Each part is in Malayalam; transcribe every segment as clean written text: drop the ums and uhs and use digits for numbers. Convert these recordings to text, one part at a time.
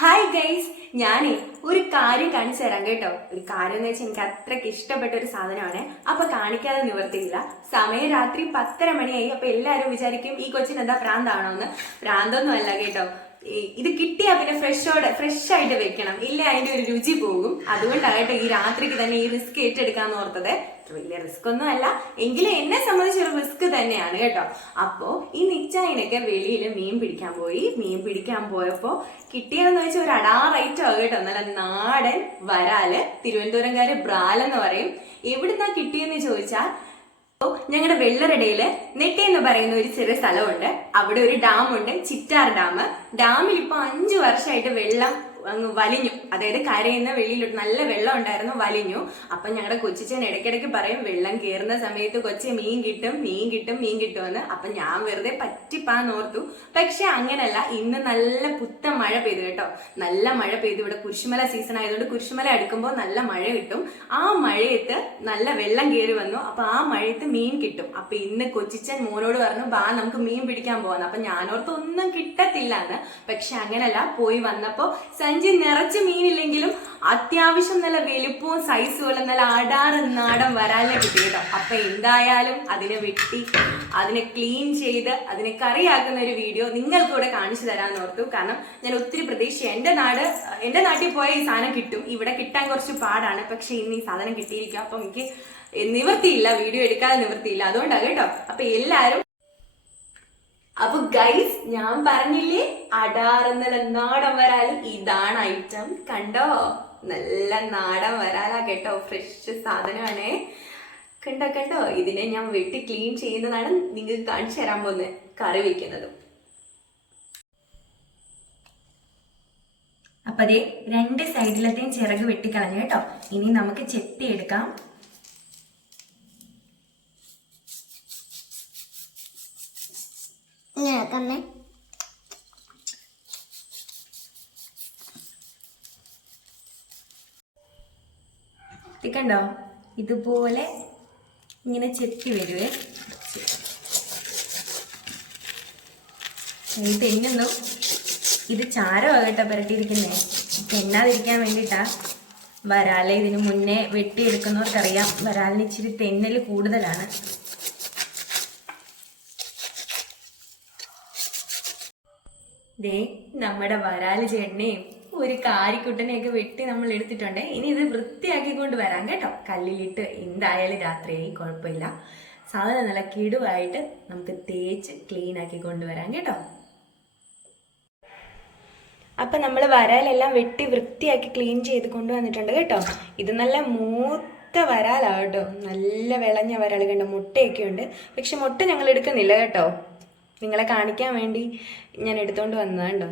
ഹായ് ഗൈസ്, ഞാനേ ഒരു കാര്യം കാണിച്ചു തരാം കേട്ടോ. ഒരു കാര്യം എന്ന് വെച്ചാൽ എനിക്ക് അത്രയ്ക്ക് ഇഷ്ടപ്പെട്ട ഒരു സാധനമാണ്. അപ്പൊ കാണിക്കാതെ നിവർത്തിയില്ല. സമയം രാത്രി 10:30 മണിയായി. അപ്പൊ എല്ലാരും വിചാരിക്കും ഈ കൊച്ചിന് എന്താ ഭ്രാന്താണോ എന്ന്. ഭ്രാന്തൊന്നും അല്ല കേട്ടോ. ഇത് കിട്ടിയാ പിന്നെ ഫ്രഷ് ആയിട്ട് വെക്കണം, ഇല്ല അതിന്റെ ഒരു രുചി പോകും. അതുകൊണ്ടാകട്ടെ ഈ രാത്രിക്ക് തന്നെ ഈ റിസ്ക് ഏറ്റെടുക്കാന്ന് ഓർത്തത്. വലിയ റിസ്ക് ഒന്നും അല്ല, എങ്കിലും എന്നെ സംബന്ധിച്ചൊരു റിസ്ക് തന്നെയാണ് കേട്ടോ. അപ്പോ ഈ നിച്ചായിനൊക്കെ വെളിയിൽ മീൻ പിടിക്കാൻ പോയപ്പോ കിട്ടിയതെന്ന് വെച്ചാൽ ഒരു അടാർ ഐറ്റം ആകും കേട്ടോ. നല്ല നാടൻ വരാല്, തിരുവനന്തപുരംകാര് ബ്രാലെന്ന് പറയും. എവിടുന്നാ കിട്ടിയെന്ന് ചോദിച്ചാൽ ഞങ്ങളുടെ വെള്ളറടയില് നെട്ടി എന്ന് പറയുന്ന ഒരു ചെറിയ സ്ഥലമുണ്ട്. അവിടെ ഒരു ഡാമുണ്ട്, ചിറ്റാർ ഡാം. ഡാമിൽ ഇപ്പൊ 5 വർഷമായിട്ട് വെള്ളം അങ്ങ് വലിഞ്ഞു. അതായത് കരയുന്ന വെളിയിലോട്ട് നല്ല വെള്ളം ഉണ്ടായിരുന്നു, വലിഞ്ഞു. അപ്പൊ ഞങ്ങളുടെ കൊച്ചിച്ചൻ ഇടയ്ക്കിടയ്ക്ക് പറയും വെള്ളം കയറുന്ന സമയത്ത് കൊച്ചെ മീൻ കിട്ടും എന്ന്. അപ്പൊ ഞാൻ വെറുതെ പറ്റിപ്പാന്നോർത്തു. പക്ഷെ അങ്ങനല്ല, ഇന്ന് നല്ല പുത്തൻ മഴ പെയ്തു കേട്ടോ. നല്ല മഴ പെയ്തു. ഇവിടെ കുരിശുമല സീസൺ ആയതുകൊണ്ട് കുരിശുമല അടുക്കുമ്പോൾ നല്ല മഴ കിട്ടും. ആ മഴയത്ത് നല്ല വെള്ളം കയറി വന്നു. അപ്പൊ ആ മഴയത്ത് മീൻ കിട്ടും. അപ്പൊ ഇന്ന് കൊച്ചിച്ചൻ മോനോട് പറഞ്ഞു ബാ നമുക്ക് മീൻ പിടിക്കാൻ പോവാന്ന്. അപ്പൊ ഞാനോർത്ത് ഒന്നും കിട്ടത്തില്ല എന്ന്. പക്ഷെ അങ്ങനല്ല, പോയി വന്നപ്പോ സഞ്ചി നിറച്ച് മീനില്ലെങ്കിലും അത്യാവശ്യം നല്ല വലുപ്പവും സൈസുകളും നല്ല അടാറ് നാടൻ വരാലിനെ കിട്ടി കേട്ടോ. അപ്പൊ എന്തായാലും അതിനെ വെട്ടി അതിനെ ക്ലീൻ ചെയ്ത് അതിനെ കറിയാക്കുന്ന ഒരു വീഡിയോ നിങ്ങൾക്കൂടെ കാണിച്ചു തരാന്ന് ഓർത്തു. കാരണം ഞാൻ ഒത്തിരി പ്രതീക്ഷ, എന്റെ നാട്ടിൽ പോയ ഈ സാധനം കിട്ടും, ഇവിടെ കിട്ടാൻ കുറച്ച് പാടാണ്. പക്ഷെ ഇന്ന് ഈ സാധനം കിട്ടിയിരിക്കും. അപ്പൊ എനിക്ക് നിവർത്തിയില്ല, വീഡിയോ എടുക്കാതെ നിവർത്തിയില്ല, അതുകൊണ്ടാണ് കേട്ടോ. അപ്പൊ എല്ലാരും അപ്പൊ ഗൈസ്, ഞാൻ പറഞ്ഞില്ലേ അടാറുന്നല്ല നാടൻ വരാല്, ഇതാണ് ഐറ്റം. കണ്ടോ, നല്ല നാടൻ വരാലാ കേട്ടോ. ഫ്രഷ് സാധനമാണേ. കണ്ടോ, ഇതിനെ ഞാൻ വെട്ടി ക്ലീൻ ചെയ്യുന്നതാണ് നിങ്ങൾക്ക് കാണിച്ചു തരാൻ പോകുന്നത്, കറി വെക്കുന്നതും. അപ്പൊ അതേ 2 സൈഡിലത്തെയും ചിറക് വെട്ടിക്കളഞ്ഞു കേട്ടോ. ഇനി നമുക്ക് ചെത്തി എടുക്കാം. കണ്ടോ, ഇതുപോലെ ഇങ്ങനെ ചെത്തി വരുവേ. തെന്നുന്നു. ഇത് ചാരമാകട്ടെ പുരട്ടിയിരിക്കുന്നേ. തെന്നാതിരിക്കാൻ വേണ്ടിയിട്ടാ. വരാലെ ഇതിന് മുന്നേ വെട്ടിയെടുക്കുന്നവർക്കറിയാം, വരാലിന് ഇച്ചിരി തെന്നൽ കൂടുതലാണ്. ദേ നമ്മുടെ വരാല് ചേട്ടനെയും ഒരു കാരിക്കുട്ടനെയൊക്കെ വെട്ടി നമ്മൾ എടുത്തിട്ടുണ്ട്. ഇനി ഇത് വൃത്തിയാക്കിക്കൊണ്ട് വരാം കേട്ടോ. കല്ലിലിട്ട് എന്തായാലും രാത്രിയായി, കുഴപ്പമില്ല. സാധനം നല്ല കിടുവായിട്ട് നമുക്ക് തേച്ച് ക്ലീൻ ആക്കി കൊണ്ടുവരാം കേട്ടോ. അപ്പൊ നമ്മൾ വരാലെല്ലാം വെട്ടി വൃത്തിയാക്കി ക്ലീൻ ചെയ്ത് കൊണ്ടുവന്നിട്ടുണ്ട് കേട്ടോ. ഇത് നല്ല മൂത്ത വരാലാട്ടോ, നല്ല വിളഞ്ഞ വരാൽ. കണ്ടോ, മുട്ടയൊക്കെ ഉണ്ട്. പക്ഷെ മുട്ട ഞങ്ങൾ എടുക്കുന്നില്ല കേട്ടോ, നിങ്ങളെ കാണിക്കാൻ വേണ്ടി ഞാൻ എടുത്തോണ്ട് വന്നതാണ്ടോ.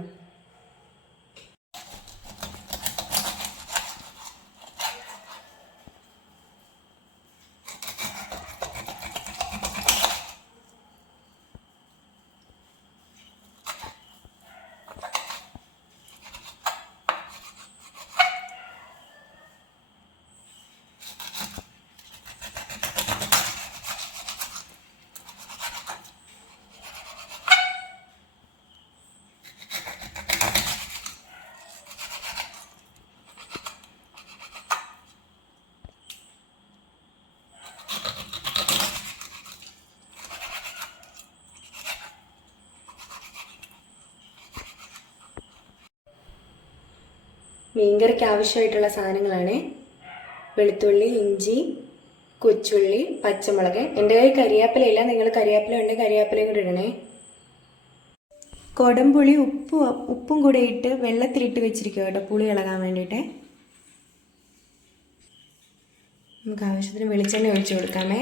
മീൻകറിക്ക് ആവശ്യമായിട്ടുള്ള സാധനങ്ങളാണ് വെളുത്തുള്ളി, ഇഞ്ചി, കൊച്ചുള്ളി, പച്ചമുളക്. എൻ്റെ കയ്യിൽ കരിയാപ്പിലയില്ല, നിങ്ങൾ കരിയാപ്പില ഉണ്ടെങ്കിൽ കരിയാപ്പിലയും കൂടെ ഇടണേ. കൊടംപുളി ഉപ്പും കൂടെ ഇട്ട് വെള്ളത്തിലിട്ട് വെച്ചിരിക്കുക കേട്ടോ, പുളി ഇളകാൻ വേണ്ടിയിട്ട്. നമുക്ക് ആവശ്യത്തിന് വെളിച്ചെണ്ണ ഒഴിച്ചു കൊടുക്കാമേ.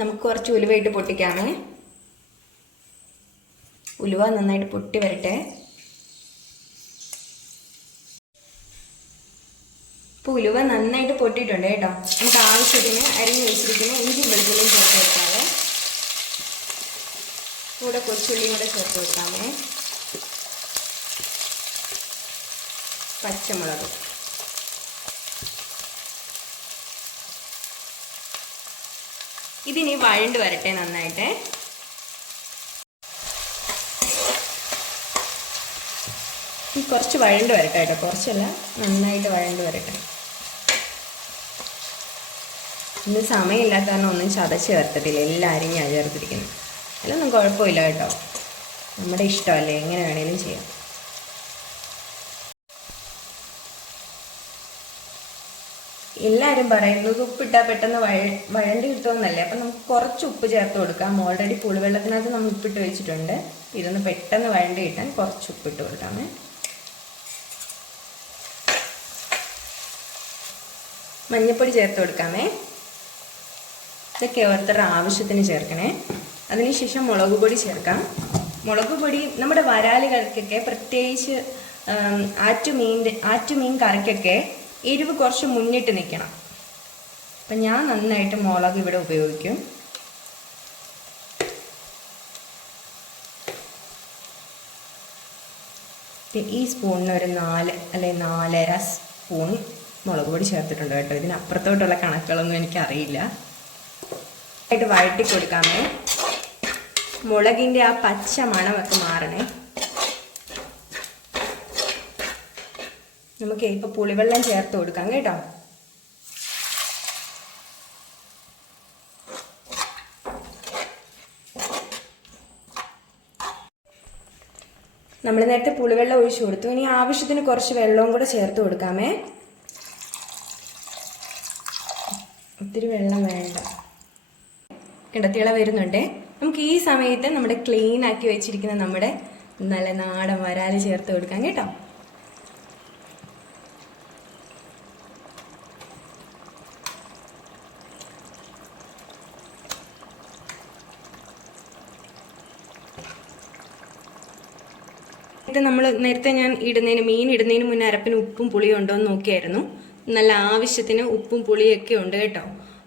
നമുക്ക് കുറച്ച് ഉലുവയിട്ട് പൊട്ടിക്കാമേ. ഉലുവ നന്നായിട്ട് പൊട്ടി വരട്ടെ. ഇപ്പോൾ ഉലുവ നന്നായിട്ട് പൊട്ടിയിട്ടുണ്ട് കേട്ടോ. നമുക്ക് ആവശ്യത്തിന് അരിഞ്ഞ് വെച്ചിരിക്കുന്ന ഇഞ്ചി വെളുത്തുള്ളിയും ചേർത്ത് വെക്കാമേ. കൂടെ കൊച്ചുള്ളിയും കൂടെ ചേർത്ത് വെക്കാമേ. പച്ചമുളക്, ഇതിനി വഴണ്ട് വരട്ടെ നന്നായിട്ട്. കുറച്ച് വഴണ്ട് വരട്ടെ കേട്ടോ, കുറച്ചല്ല, നന്നായിട്ട് വഴണ്ട് വരട്ടെ. ഇന്ന് സമയമില്ലാത്ത കാരണം ഒന്നും ചതച്ച് ചേർത്തിട്ടില്ല, എല്ലാവരും ഞാൻ ചേർത്തിരിക്കുന്നു. അതിലൊന്നും കുഴപ്പമില്ല കേട്ടോ, നമ്മുടെ ഇഷ്ടമല്ലേ, എങ്ങനെ വേണേലും ചെയ്യാം. എല്ലാവരും പറയുന്നത് ഉപ്പിട്ടാൽ പെട്ടെന്ന് വഴണ്ടി കിട്ടുമെന്നല്ലേ. അപ്പം നമുക്ക് കുറച്ച് ഉപ്പ് ചേർത്ത് കൊടുക്കാം. ഓൾറെഡി പുളിവെള്ളത്തിനകത്ത് നമ്മൾ ഉപ്പിട്ട് വെച്ചിട്ടുണ്ട്. ഇതൊന്ന് പെട്ടെന്ന് വഴണ്ടി കിട്ടാൻ കുറച്ച് ഉപ്പിട്ട് കൊടുക്കാമേ. മഞ്ഞൾപ്പൊടി ചേർത്ത് കൊടുക്കാമേ. ഇതൊക്കെ ഓരോരുത്തരുടെ ആവശ്യത്തിന് ചേർക്കണേ. അതിനുശേഷം മുളക് പൊടി ചേർക്കാം. മുളക് പൊടി നമ്മുടെ വരാലുകൾക്കൊക്കെ, പ്രത്യേകിച്ച് ആറ്റുമീൻ കറിക്കൊക്കെ എരിവ് കുറച്ച് മുന്നിട്ട് നിൽക്കണം. അപ്പം ഞാൻ നന്നായിട്ട് മുളക് ഇവിടെ ഉപയോഗിക്കും. ഈ സ്പൂണിന് ഒരു 4 അല്ലെങ്കിൽ 4.5 സ്പൂൺ മുളക് പൊടി ചേർത്തിട്ടുണ്ട് കേട്ടോ. ഇതിനപ്പുറത്തോട്ടുള്ള കണക്കുകളൊന്നും എനിക്കറിയില്ല. ആയിട്ട് വഴറ്റി കൊടുക്കാമേ. മുളകിൻ്റെ ആ പച്ച മണമൊക്കെ മാറണേ. നമുക്ക് ഇപ്പോൾ പുളിവെള്ളം ചേർത്ത് കൊടുക്കാം കേട്ടോ. നമ്മൾ നേരത്തെ പുളിവെള്ളം ഒഴിച്ചു കൊടുത്തു. ഇനി ആവശ്യത്തിന് കുറച്ച് വെള്ളവും കൂടെ ചേർത്ത് കൊടുക്കാമേ. ഒത്തിരി വെള്ളം വേണ്ട. കിടത്തിള വരുന്നുണ്ടേ. നമുക്ക് ഈ സമയത്ത് നമ്മുടെ ക്ലീൻ ആക്കി വെച്ചിരിക്കുന്ന നമ്മുടെ നല്ല നാടൻ വരാല് ചേർത്ത് കൊടുക്കാം കേട്ടോ. നമ്മൾ നേരത്തെ ഞാൻ മീൻ ഇടുന്നതിന് മുന്നേ അരപ്പിന് ഉപ്പും പുളിയും ഉണ്ടോ എന്ന് നോക്കിയായിരുന്നു. നല്ല ആവശ്യത്തിന് ഉപ്പും പുളിയൊക്കെ ഉണ്ട് കേട്ടോ.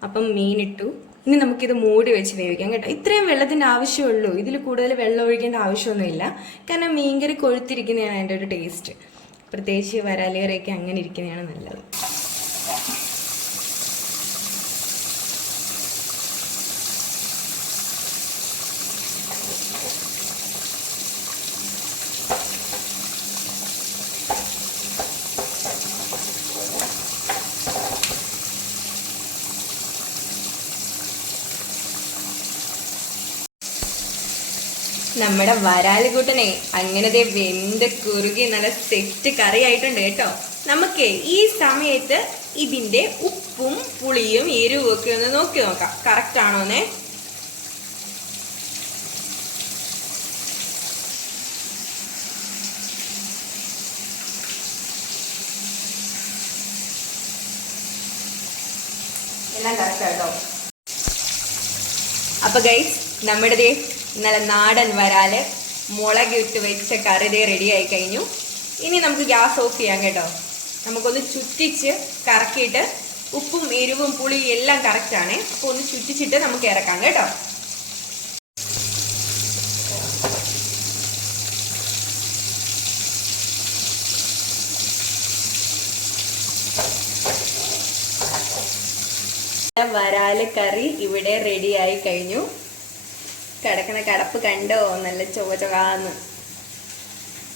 അപ്പം മീനിട്ടു. ഇനി നമുക്കിത് മൂടി വെച്ച് വേവിക്കാം കേട്ടോ. ഇത്രയും വെള്ളത്തിൻ്റെ ആവശ്യമുള്ളൂ. ഇതിൽ കൂടുതൽ വെള്ളം ഒഴിക്കേണ്ട ആവശ്യമൊന്നുമില്ല. കാരണം മീൻകറി കൊഴുത്തിരിക്കുന്നതാണ് അതിൻ്റെ ഒരു ടേസ്റ്റ്. പ്രത്യേകിച്ച് വരാലുകറിയൊക്കെ അങ്ങനെ ഇരിക്കുന്നതാണ് നല്ലത്. നമ്മുടെ വരാലുകൂട്ടനെ അങ്ങനത്തെ വെന്ത് കുറുകി നല്ല സെറ്റ് കറി ആയിട്ടുണ്ട് കേട്ടോ. നമുക്ക് ഈ സമയത്ത് ഇതിന്റെ ഉപ്പും പുളിയും എരിവും ഒക്കെ ഒന്ന് നോക്കി നോക്കാം, കറക്റ്റ് ആണോന്നേ. എല്ലാം കറക്റ്റ് കേട്ടോ. അപ്പൊ ഗൈസ്, നമ്മുടെ നല്ല നാടൻ വരാല് മുളക് ഇട്ട് വെച്ച കറി റെഡി ആയി കഴിഞ്ഞു. ഇനി നമുക്ക് ഗ്യാസ് ഓഫ് ചെയ്യാം കേട്ടോ. നമുക്കൊന്ന് ചുറ്റിച്ച് കറക്കിയിട്ട് ഉപ്പും എരിവും പുളിയും എല്ലാം കറക്റ്റാണ്. അപ്പോൾ ഒന്ന് ചുറ്റിച്ചിട്ട് നമുക്ക് ഇറക്കാം കേട്ടോ. വരാല് കറി ഇവിടെ റെഡി ആയി കഴിഞ്ഞു. കിടക്കണ കടപ്പ് കണ്ടോ, നല്ല ചൊവ്വാന്ന്.